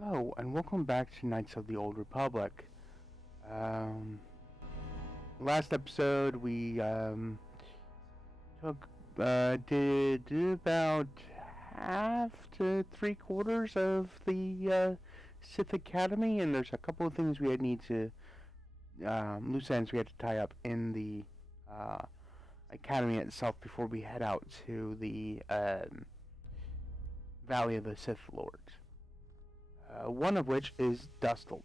Hello, and welcome back to Knights of the Old Republic. Um, Last episode we did about half to three-quarters of the Sith Academy, and there's a couple of things we need to loose ends we had to tie up in the Academy itself before we head out to the Valley of the Sith Lords. One of which is Dustle.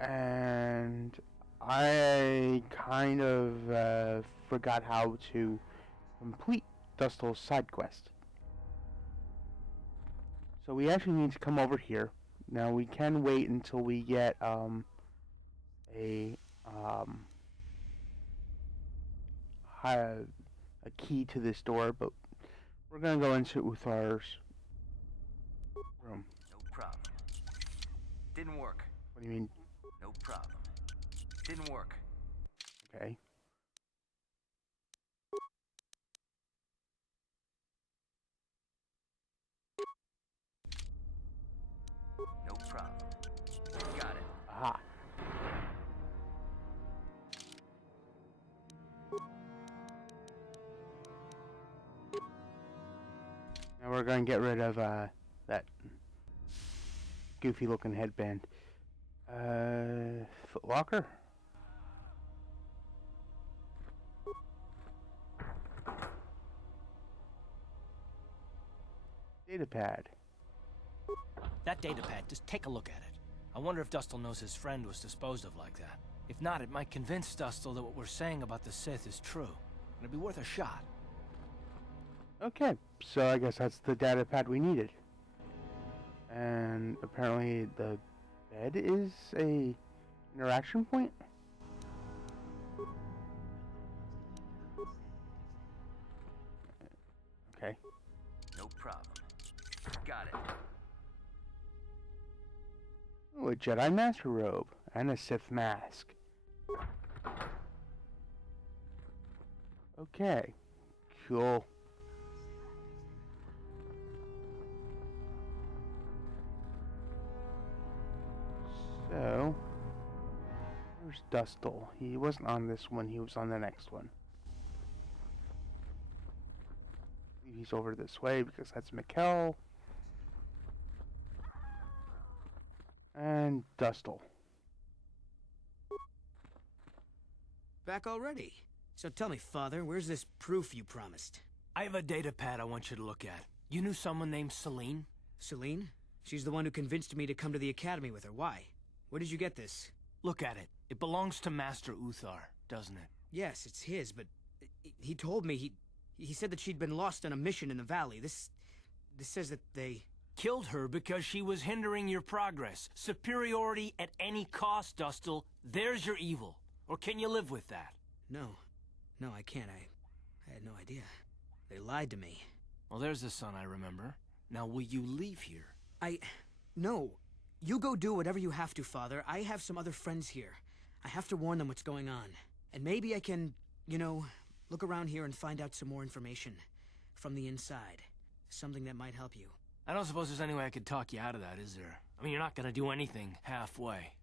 And I kind of forgot how to complete Dustle's side quest. So we actually need to come over here. Now we can wait until we get a key to this door, but we're gonna go into Uthar's room. No problem. Didn't work. What do you mean? No problem. Didn't work. Okay. No problem. Got it. Aha. Now we're going to get rid of that goofy looking headband. Footlocker? Datapad. That datapad, just take a look at it. I wonder if Dustle knows his friend was disposed of like that. If not, it might convince Dustle that what we're saying about the Sith is true. It'd be worth a shot. Okay, so I guess that's the datapad we needed. And apparently the bed is a interaction point? Okay. No problem. Got it. Ooh, a Jedi Master robe and a Sith mask. Okay. Cool. So, where's Dustle? He wasn't on this one, he was on the next one. I believe he's over this way because that's Mikkel. And Dustle. Back already? So tell me, Father, where's this proof you promised? I have a datapad I want you to look at. You knew someone named Celine? Celine? She's the one who convinced me to come to the academy with her. Why? Where did you get this? Look at it. It belongs to Master Uthar, doesn't it? Yes, it's his, but he told me he said that she'd been lost on a mission in the valley. This says that they Killed her because she was hindering your progress. Superiority at any cost, Dustle. There's your evil. Or can you live with that? No, I can't. I had no idea. They lied to me. Well, there's the son I remember. Now, will you leave here? No. You go do whatever you have to, Father. I have some other friends here. I have to warn them what's going on. And maybe I can, look around here and find out some more information. From the inside. Something that might help you. I don't suppose there's any way I could talk you out of that, is there? I mean, you're not gonna do anything halfway.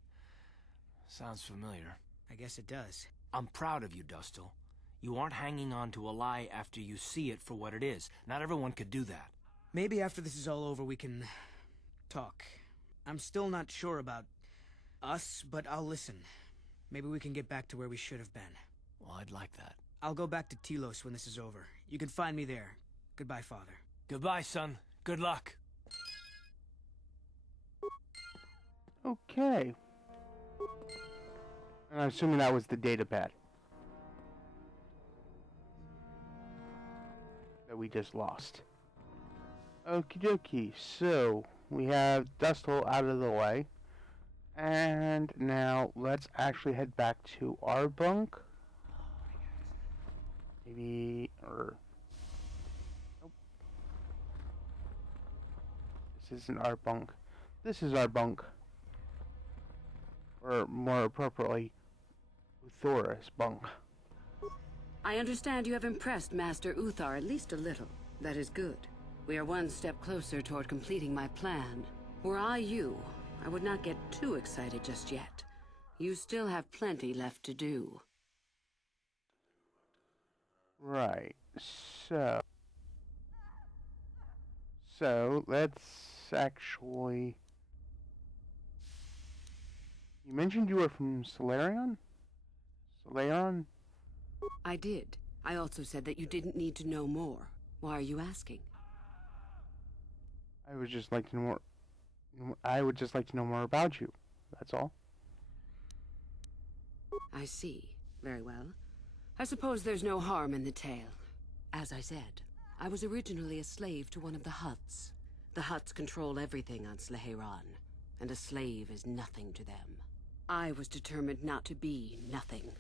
Sounds familiar. I guess it does. I'm proud of you, Dustle. You aren't hanging on to a lie after you see it for what it is. Not everyone could do that. Maybe after this is all over we can talk. I'm still not sure about us, but I'll listen. Maybe we can get back to where we should have been. Well, I'd like that. I'll go back to Telos when this is over. You can find me there. Goodbye, Father. Goodbye, son. Good luck. Okay. And I'm assuming that was the datapad that we just lost. Okie dokie, so we have Dustle out of the way. And now let's actually head back to our bunk. Maybe, or... Nope. This isn't our bunk. This is our bunk. Or more appropriately, Uthora's bunk. I understand you have impressed Master Uthar at least a little. That is good. We are one step closer toward completing my plan. Were I you, I would not get too excited just yet. You still have plenty left to do. Right. So... So, let's actually... You mentioned you were from Solarion? Solarion? I did. I also said that you didn't need to know more. Why are you asking? I would just like to know more... I would just like to know more about you. That's all. I see. Very well. I suppose there's no harm in the tale. As I said, I was originally a slave to one of the Hutts. The Hutts control everything on Sleheran, and a slave is nothing to them. I was determined not to be nothing.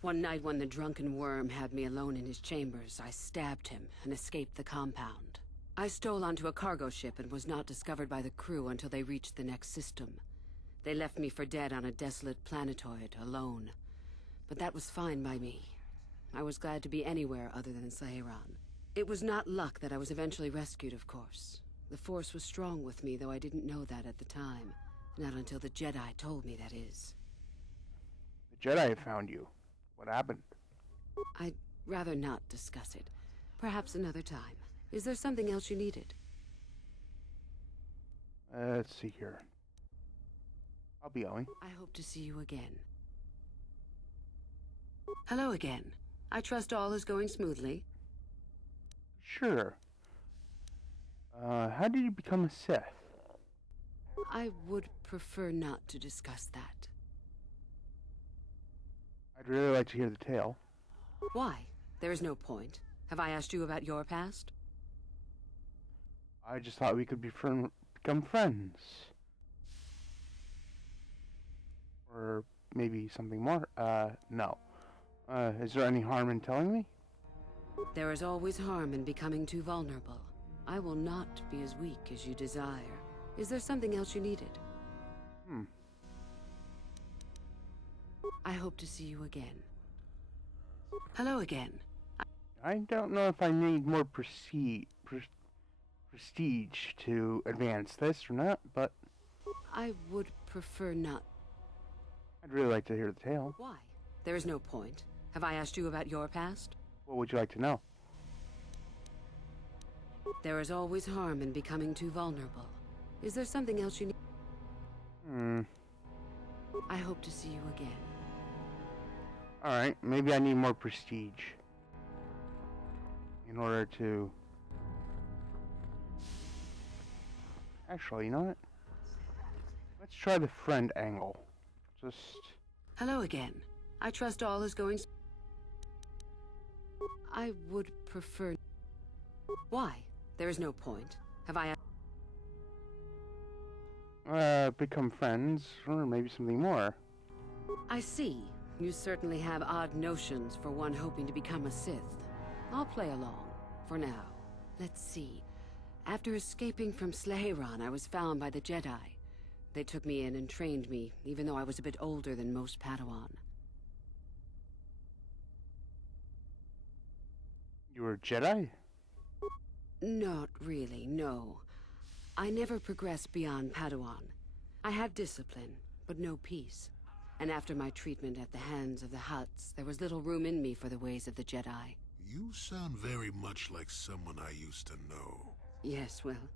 One night when the drunken worm had me alone in his chambers, I stabbed him and escaped the compound. I stole onto a cargo ship and was not discovered by the crew until they reached the next system. They left me for dead on a desolate planetoid, alone. But that was fine by me. I was glad to be anywhere other than Sleheran. It was not luck that I was eventually rescued, of course. The Force was strong with me, though I didn't know that at the time. Not until the Jedi told me, that is. The Jedi found you. What happened? I'd rather not discuss it. Perhaps another time. Is there something else you needed? Let's see here. I'll be going. I hope to see you again. Hello again. I trust all is going smoothly. Sure. How did you become a Sith? I would prefer not to discuss that. I'd really like to hear the tale. Why? There is no point. Have I asked you about your past? I just thought we could become friends. Or maybe something more. No. Is there any harm in telling me? There is always harm in becoming too vulnerable. I will not be as weak as you desire. Is there something else you needed? I hope to see you again. Hello again. I don't know if I need more prestige to advance this or not, but... I would prefer not. I'd really like to hear the tale. Why? There is no point. Have I asked you about your past? What would you like to know? There is always harm in becoming too vulnerable. Is there something else you need? I hope to see you again. Alright, maybe I need more prestige. In order to... Actually, you know what? Let's try the friend angle. Just... Hello again. I trust all is going... I would prefer... Why? There is no point. Have I... become friends, or maybe something more. I see. You certainly have odd notions for one hoping to become a Sith. I'll play along, for now. Let's see. After escaping from Sleheran, I was found by the Jedi. They took me in and trained me, even though I was a bit older than most Padawan. You were a Jedi? Not really, no. I never progressed beyond Padawan. I had discipline, but no peace. And after my treatment at the hands of the Hutts, there was little room in me for the ways of the Jedi. You sound very much like someone I used to know. Yes, well,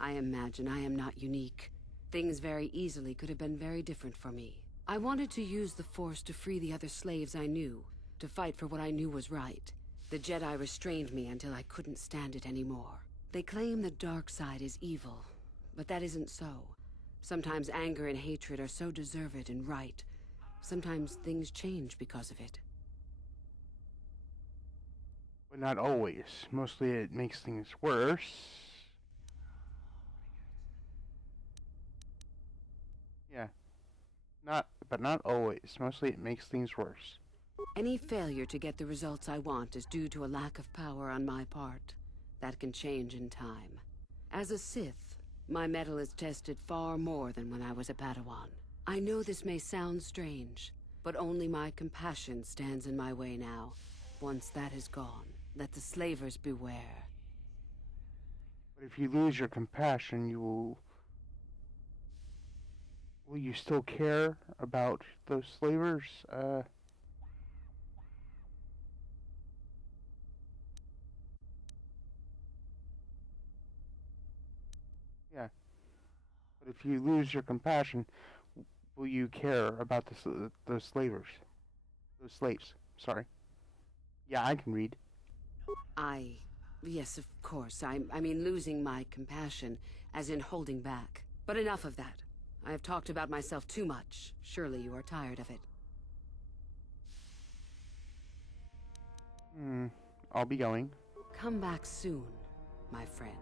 I imagine I am not unique. Things very easily could have been very different for me. I wanted to use the Force to free the other slaves I knew, to fight for what I knew was right. The Jedi restrained me until I couldn't stand it anymore. They claim the dark side is evil, but that isn't so. Sometimes anger and hatred are so deserved and right. Sometimes things change because of it. But not always. Mostly it makes things worse. Yeah. But not always. Mostly it makes things worse. Any failure to get the results I want is due to a lack of power on my part. That can change in time. As a Sith, my mettle is tested far more than when I was a Padawan. I know this may sound strange, but only my compassion stands in my way now. Once that is gone, let the slavers beware. But if you lose your compassion, you will... Will you still care about those slavers? Yeah. But if you lose your compassion, will you care about those slavers? Those slaves, sorry. Yeah, I can read. Yes, of course. I mean losing my compassion, as in holding back. But enough of that. I have talked about myself too much. Surely you are tired of it. I'll be going. Come back soon, my friend.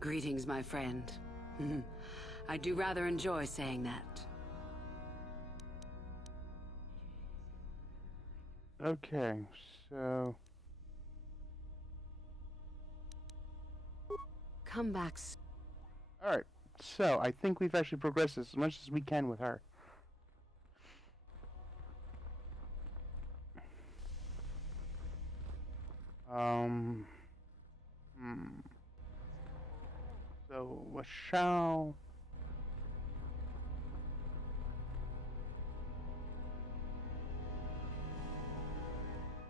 Greetings, my friend. I do rather enjoy saying that. Okay, so... Come back soon. Alright, so I think we've actually progressed as much as we can with her. So, what shall...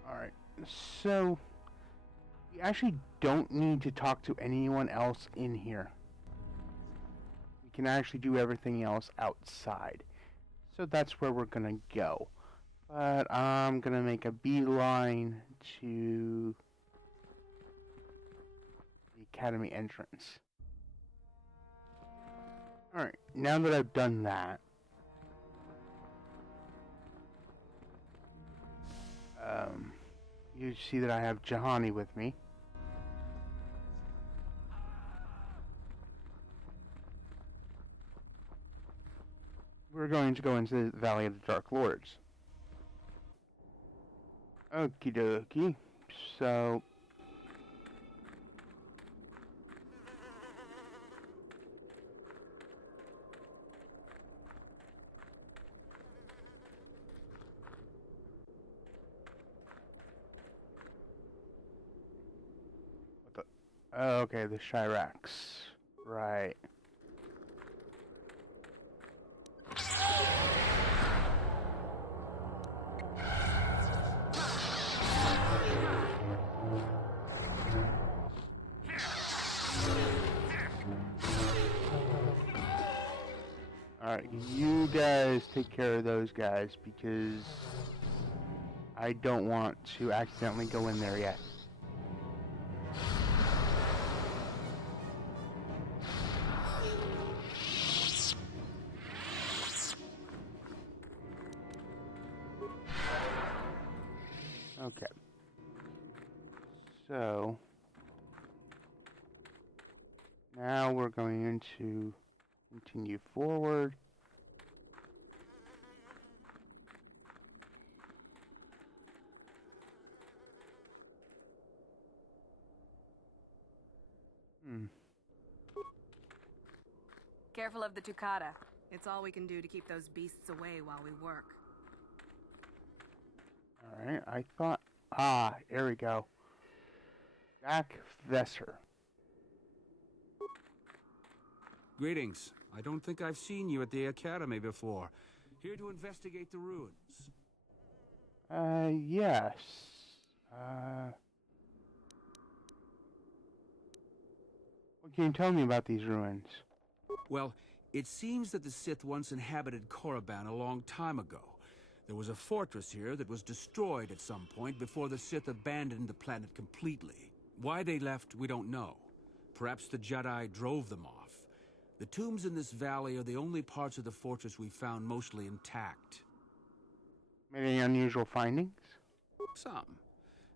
Alright, so... We actually don't need to talk to anyone else in here. We can actually do everything else outside. So that's where we're gonna go. But I'm gonna make a beeline to the academy entrance. Alright, now that I've done that, you see that I have Jahani with me. We're going to go into the Valley of the Dark Lords. Okie dokie. So... Oh, okay, the Shirax. Right. Alright, you guys take care of those guys because I don't want to accidentally go in there yet. Okay. So now we're going to continue forward. Careful of the Tukata. It's all we can do to keep those beasts away while we work. Alright, I thought... Ah, there we go. Jack Vesser. Greetings. I don't think I've seen you at the Academy before. Here to investigate the ruins. Yes. What can you tell me about these ruins? Well, it seems that the Sith once inhabited Korriban a long time ago. There was a fortress here that was destroyed at some point before the Sith abandoned the planet completely. Why they left, we don't know. Perhaps the Jedi drove them off. The tombs in this valley are the only parts of the fortress we found mostly intact. Any unusual findings? Some.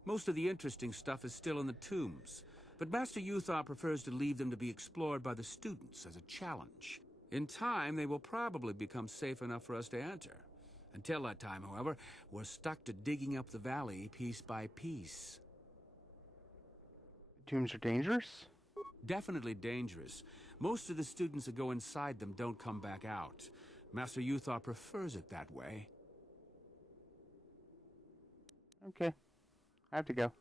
Most of the interesting stuff is still in the tombs, but Master Yuthar prefers to leave them to be explored by the students as a challenge. In time, they will probably become safe enough for us to enter. Until that time, however, we're stuck to digging up the valley piece by piece. The tombs are dangerous? Definitely dangerous. Most of the students that go inside them don't come back out. Master Yuthar prefers it that way. Okay. I have to go.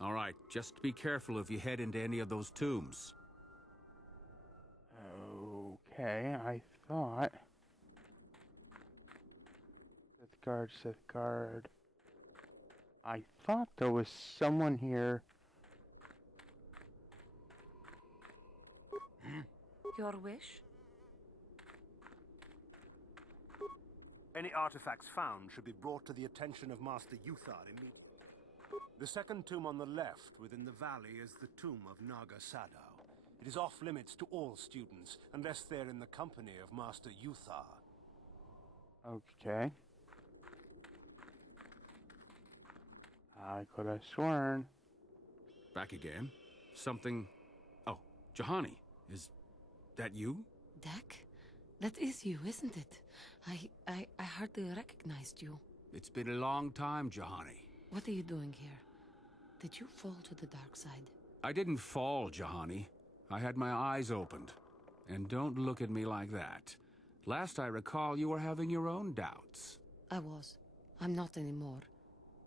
All right, just be careful if you head into any of those tombs. Okay, I thought... Sith guard. I thought there was someone here. Your wish? Any artifacts found should be brought to the attention of Master Yuthar immediately. The second tomb on the left within the valley is the tomb of Naga Sadao. It is off limits to all students, unless they're in the company of Master Yuthar. Okay. I could have sworn. Back again? Something... Oh, Juhani, is that you? Dak? That is you, isn't it? I hardly recognized you. It's been a long time, Juhani. What are you doing here? Did you fall to the dark side? I didn't fall, Juhani. I had my eyes opened. And don't look at me like that. Last I recall, you were having your own doubts. I was. I'm not anymore.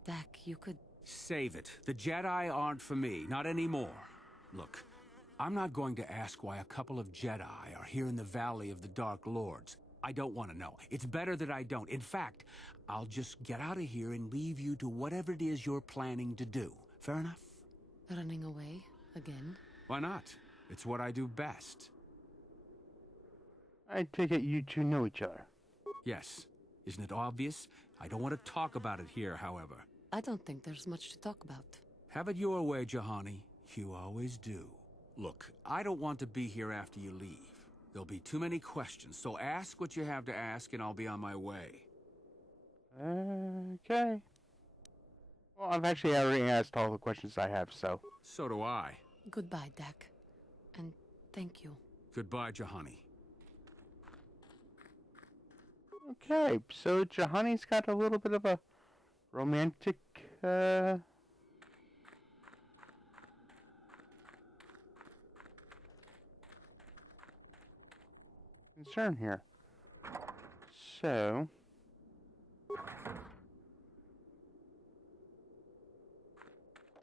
Dak, you could... Save it. The Jedi aren't for me, not anymore. Look, I'm not going to ask why a couple of Jedi are here in the Valley of the Dark Lords. I don't want to know. It's better that I don't. In fact, I'll just get out of here and leave you to whatever it is you're planning to do. Fair enough? Running away? Again? Why not? It's what I do best. I take it you two know each other. Yes. Isn't it obvious? I don't want to talk about it here, however. I don't think there's much to talk about. Have it your way, Juhani. You always do. Look, I don't want to be here after you leave. There'll be too many questions, so ask what you have to ask and I'll be on my way. Okay. Well, I've actually already asked all the questions I have, so... So do I. Goodbye, Dak. And thank you. Goodbye, Juhani. Okay, so Juhani's got a little bit of a romantic, concern here. So...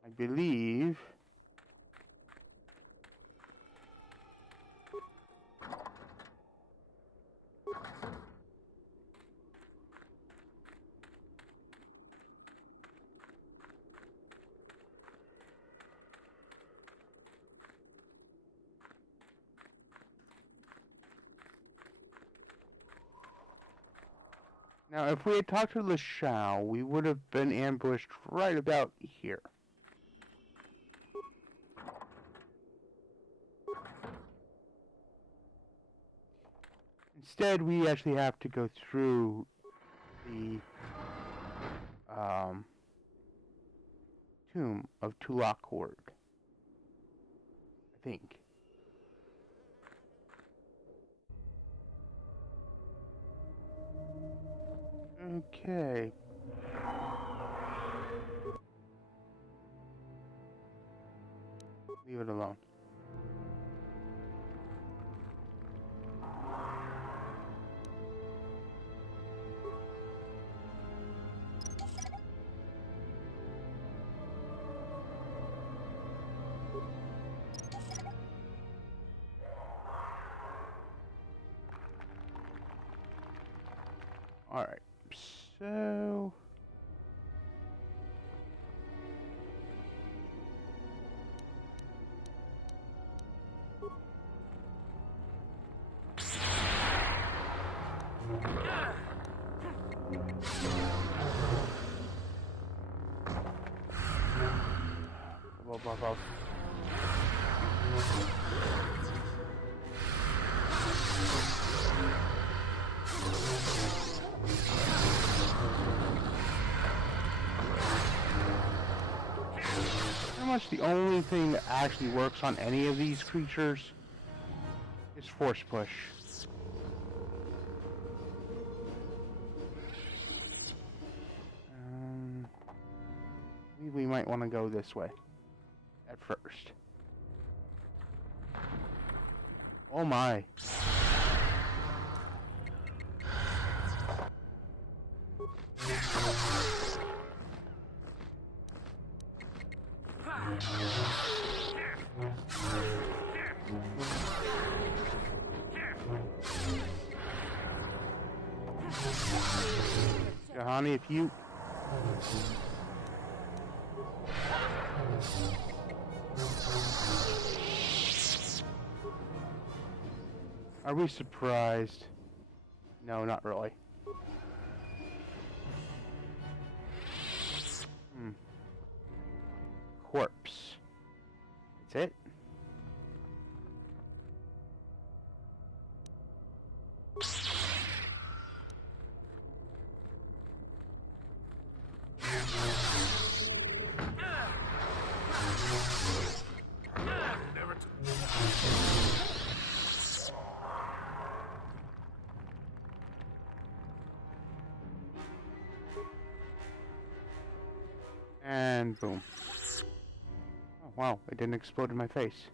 I believe... Now, if we had talked to LeShao, we would have been ambushed right about here. Instead, we actually have to go through the tomb of Tulak Horde, I think. Okay. Leave it alone. All right. So... Above. Pretty much the only thing that actually works on any of these creatures is force push. We might want to go this way at first. Oh my. honey, if you... Are we surprised? No, not really. Corpse. That's it? And boom. Oh, wow, it didn't explode in my face.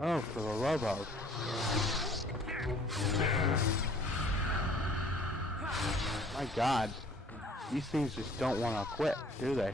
Oh, for the love of... My God. These things just don't want to quit, do they?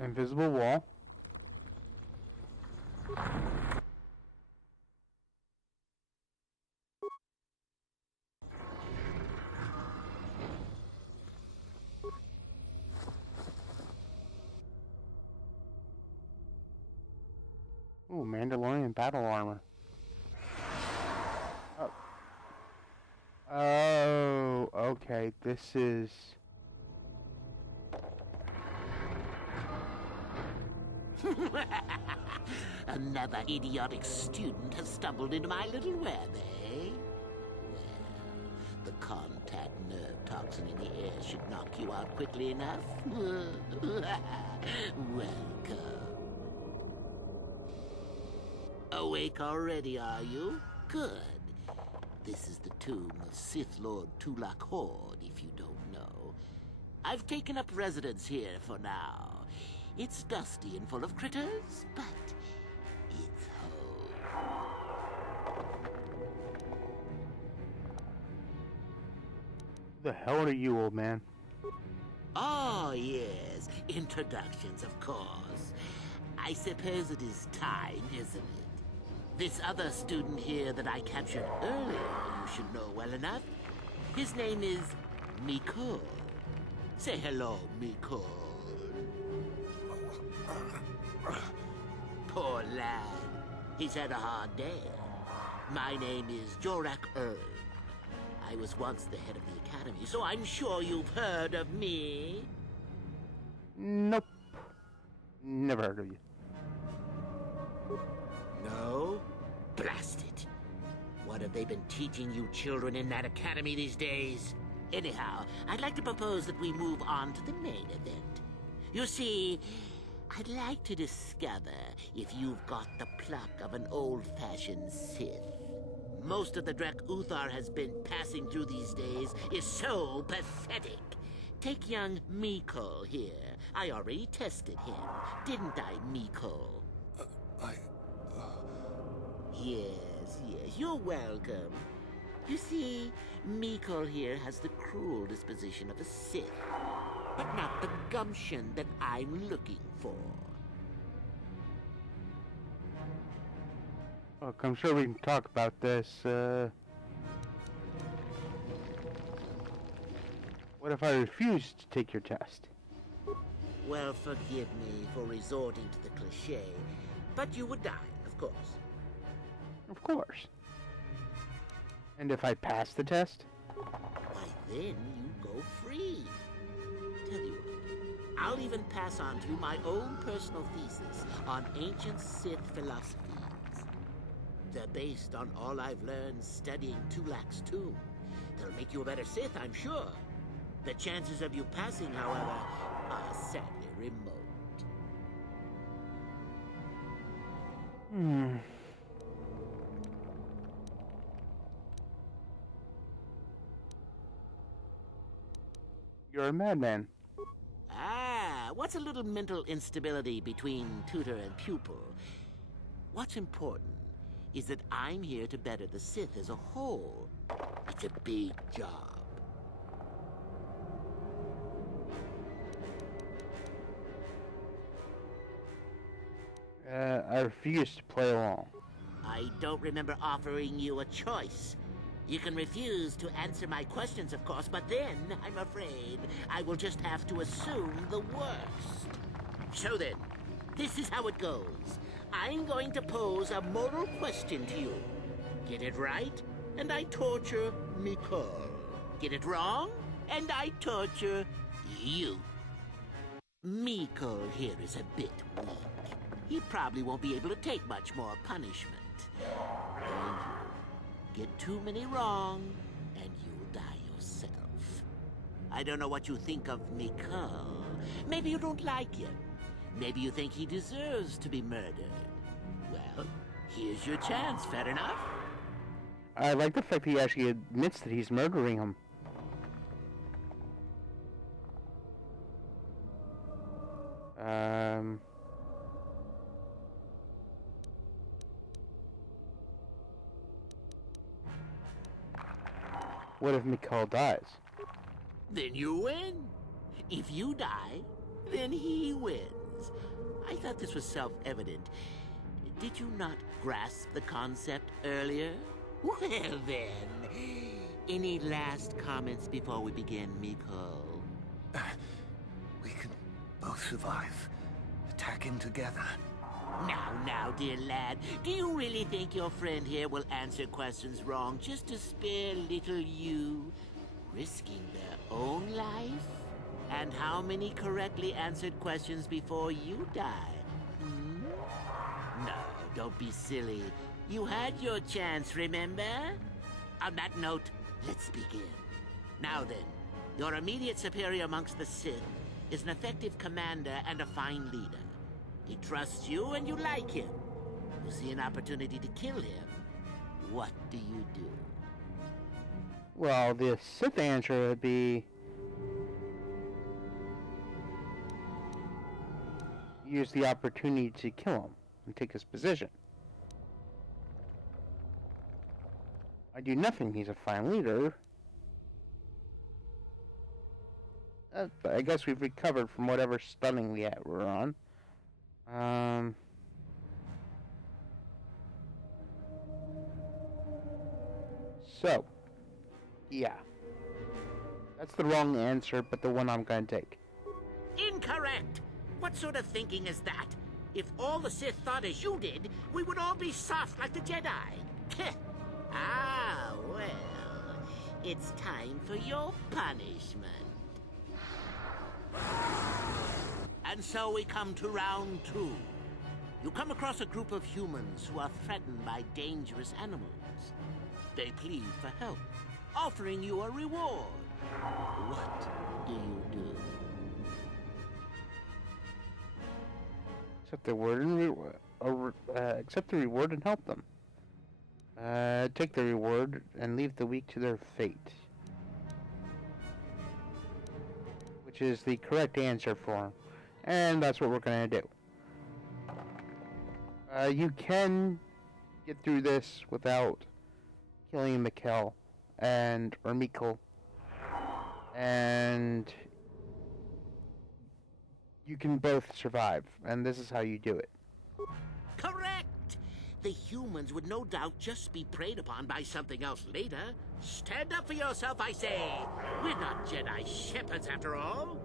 Invisible wall. Ooh, Mandalorian battle armor. Oh. Oh, okay. This is... Another idiotic student has stumbled into my little web, eh? Well, the contact nerve toxin in the air should knock you out quickly enough. Welcome. Awake already, are you? Good. This is the tomb of Sith Lord Tulak Horde, if you don't know. I've taken up residence here for now. It's dusty and full of critters, but it's home. Who the hell are you, old man? Oh, yes. Introductions, of course. I suppose it is time, isn't it? This other student here that I captured earlier, you should know well enough. His name is Mikol. Say hello, Mikol. Poor lad. He's had a hard day. My name is Jorak Erd. I was once the head of the academy, so I'm sure you've heard of me. Nope. Never heard of you. No? Blast it. What have they been teaching you children in that academy these days? Anyhow, I'd like to propose that we move on to the main event. You see, I'd like to discover if you've got the pluck of an old-fashioned Sith. Most of the Drek Uthar has been passing through these days is so pathetic. Take young Mikol here. I already tested him, didn't I, Mikol? Yes, you're welcome. You see, Mikol here has the cruel disposition of a Sith, but not the gumption that I'm looking for. Look, I'm sure we can talk about this, What if I refuse to take your test? Well, forgive me for resorting to the cliché, but you would die, of course. Of course. And if I pass the test? Why, then you go free. Tell you what, I'll even pass on to you my own personal thesis on ancient Sith philosophies. They're based on all I've learned studying Tulak's tomb. They'll make you a better Sith, I'm sure. The chances of you passing, however, are sadly remote. Hmm. You're a madman. Ah, what's a little mental instability between tutor and pupil? What's important is that I'm here to better the Sith as a whole. It's a big job. I refuse to play along. I don't remember offering you a choice. You can refuse to answer my questions, of course, but then, I'm afraid, I will just have to assume the worst. So then, this is how it goes. I'm going to pose a moral question to you. Get it right, and I torture Mikol. Get it wrong, and I torture you. Mikol here is a bit weak. He probably won't be able to take much more punishment. And you get too many wrong, and you'll die yourself. I don't know what you think of Mikol. Maybe you don't like him. Maybe you think he deserves to be murdered. Well, here's your chance, fair enough? I like the fact that he actually admits that he's murdering him. What if Mikhail dies? Then you win. If you die, then he wins. I thought this was self-evident. Did you not grasp the concept earlier? Well then, any last comments before we begin, Mikhail? We can both survive. Attack him together. Now, dear lad, do you really think your friend here will answer questions wrong just to spare little you, risking their own life? And how many correctly answered questions before you die? No, don't be silly. You had your chance, remember? On that note, let's begin. Now then, your immediate superior amongst the Sith is an effective commander and a fine leader. He trusts you and you like him. You see an opportunity to kill him. What do you do? Well, the Sith answer would be... use the opportunity to kill him and take his position. I do nothing, he's a fine leader. I guess we've recovered from whatever stunning we were on. So, yeah. That's the wrong answer, but the one I'm going to take. Incorrect! What sort of thinking is that? If all the Sith thought as you did, we would all be soft like the Jedi. Ah, well, it's time for your punishment. And so we come to round 2. You come across a group of humans who are threatened by dangerous animals. They plead for help, offering you a reward. What do you do? Accept the reward and help them. Take the reward and leave the weak to their fate. Which is the correct answer for him. And that's what we're going to do. You can get through this without killing Mikhail or Mikkel. And you can both survive, and this is how you do it. Correct! The humans would no doubt just be preyed upon by something else later. Stand up for yourself, I say! We're not Jedi shepherds, after all.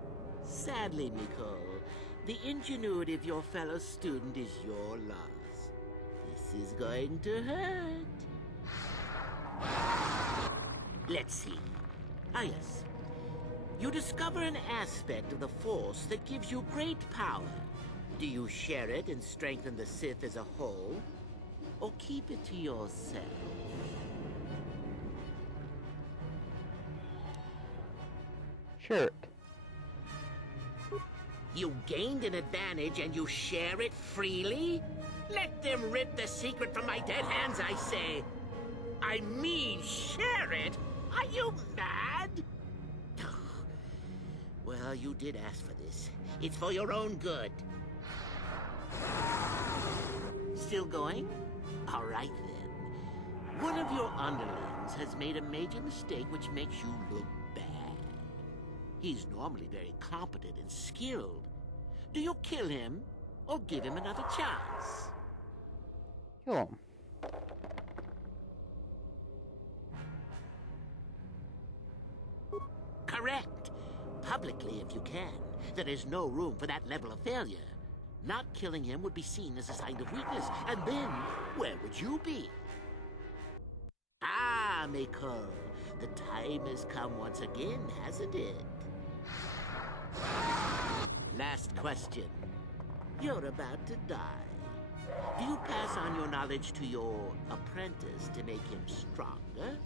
Sadly, Mikkel, the ingenuity of your fellow student is your loss. This is going to hurt. Let's see. Ah, yes. You discover an aspect of the Force that gives you great power. Do you share it and strengthen the Sith as a whole? Or keep it to yourself? Share it. You gained an advantage and you share it freely? Let them rip the secret from my dead hands, I say. I mean, share it. Are you mad? Well, you did ask for this. It's for your own good. Still going? All right, then. One of your underlings has made a major mistake which makes you look bad. He's normally very competent and skilled. Do you kill him or give him another chance? Kill him. Correct. Publicly, if you can. There is no room for that level of failure. Not killing him would be seen as a sign of weakness, and then where would you be? Ah, Miko, the time has come once again, hasn't it? Last question. You're about to die. Do you pass on your knowledge to your apprentice to make him stronger?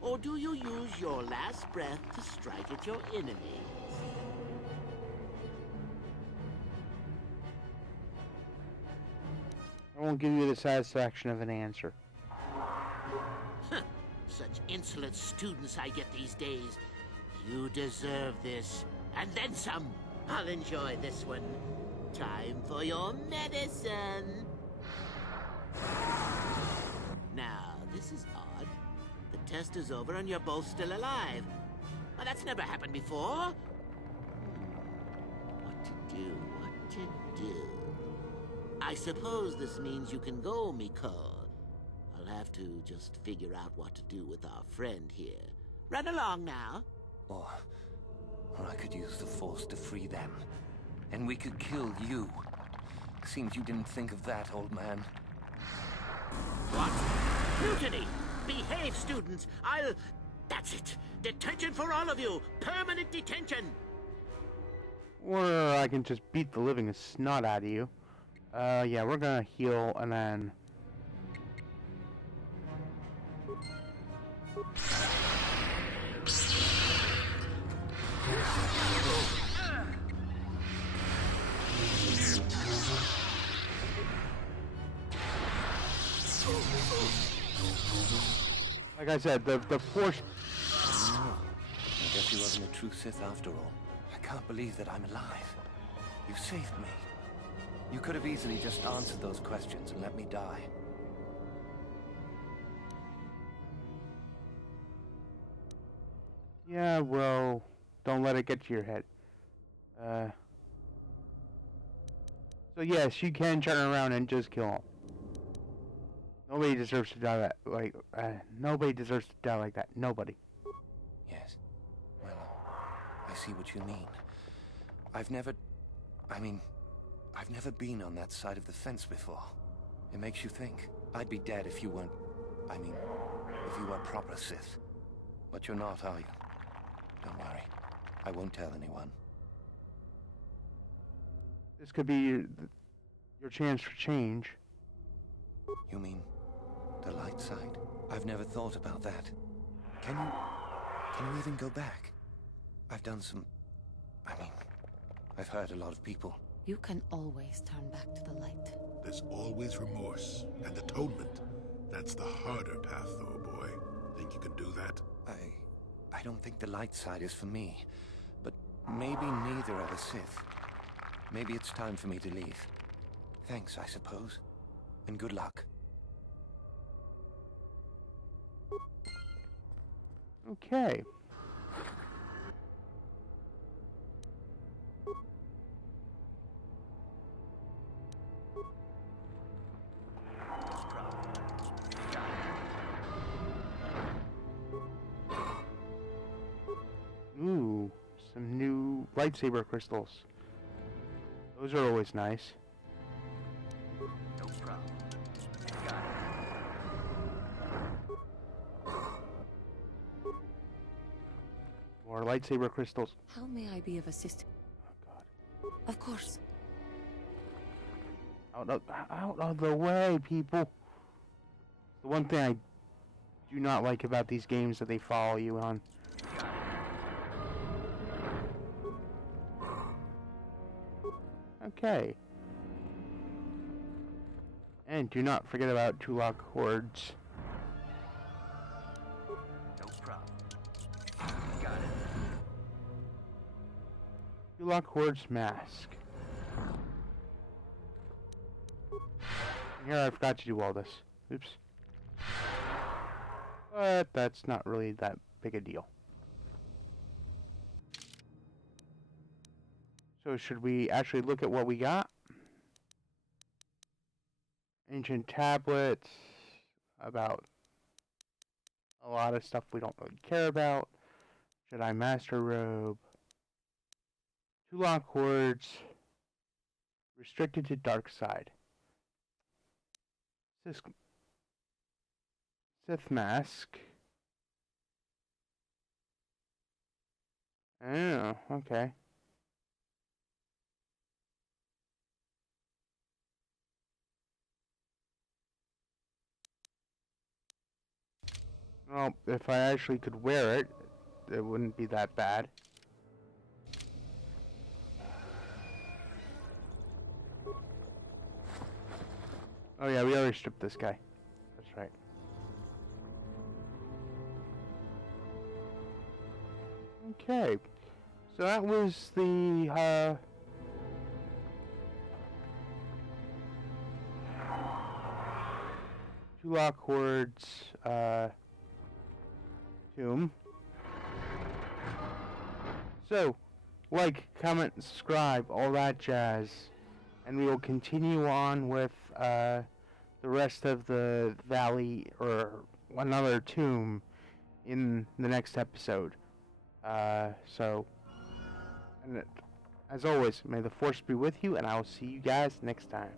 Or do you use your last breath to strike at your enemies? I won't give you the satisfaction of an answer. Such insolent students I get these days. You deserve this. And then some. I'll enjoy this one. Time for your medicine. Now, this is odd. The test is over and you're both still alive. Well, that's never happened before. What to do? What to do? I suppose this means you can go, Miko. I'll have to just figure out what to do with our friend here. Run along now. Or I could use the Force to free them. And we could kill you. Seems you didn't think of that, old man. What? Mutiny! Behave, students! That's it! Detention for all of you! Permanent detention! Or I can just beat the living snot out of you. Yeah, we're gonna heal and then... Like I said, the Force... I guess he wasn't a true Sith after all. I can't believe that I'm alive. You saved me. You could have easily just answered those questions and let me die. Yeah, well, don't let it get to your head. So yes, you can turn around and just kill him. Nobody deserves to die nobody deserves to die like that. Nobody. Yes. Well, I see what you mean. I've never been on that side of the fence before. It makes you think. I'd be dead if you weren't... if you weren't proper Sith. But you're not, are you? Don't worry. I won't tell anyone. This could be your chance for change. You mean the light side? I've never thought about that. Can you even go back? I've done some... I've hurt a lot of people. You can always turn back to the light. There's always remorse and atonement. That's the harder path, though, boy. Think you can do that? I don't think the light side is for me. But maybe neither are the Sith. Maybe it's time for me to leave. Thanks, I suppose. And good luck. Okay. Ooh, some new lightsaber crystals. Those are always nice. No problem. Got it. More lightsaber crystals. How may I be of assistance? Oh God. Of course. Out of the way, people. The one thing I do not like about these games that they follow you on. Okay. And do not forget about Tulak Hordes. No problem. Got it. Tulak Hordes mask. Here I forgot to do all this. Oops. But that's not really that big a deal. So should we actually look at what we got? Ancient tablets about a lot of stuff we don't really care about. Jedi Master Robe. Tulak Hordes. Restricted to dark side. Sith Mask. Oh, okay. Well, if I actually could wear it, it wouldn't be that bad. Oh yeah, we already stripped this guy. That's right. Okay. So that was the, Tulak Hordes, tomb. So, like, comment, subscribe, all that jazz. And we will continue on with, the rest of the valley, or another tomb, in the next episode. And as always, may the Force be with you, and I will see you guys next time.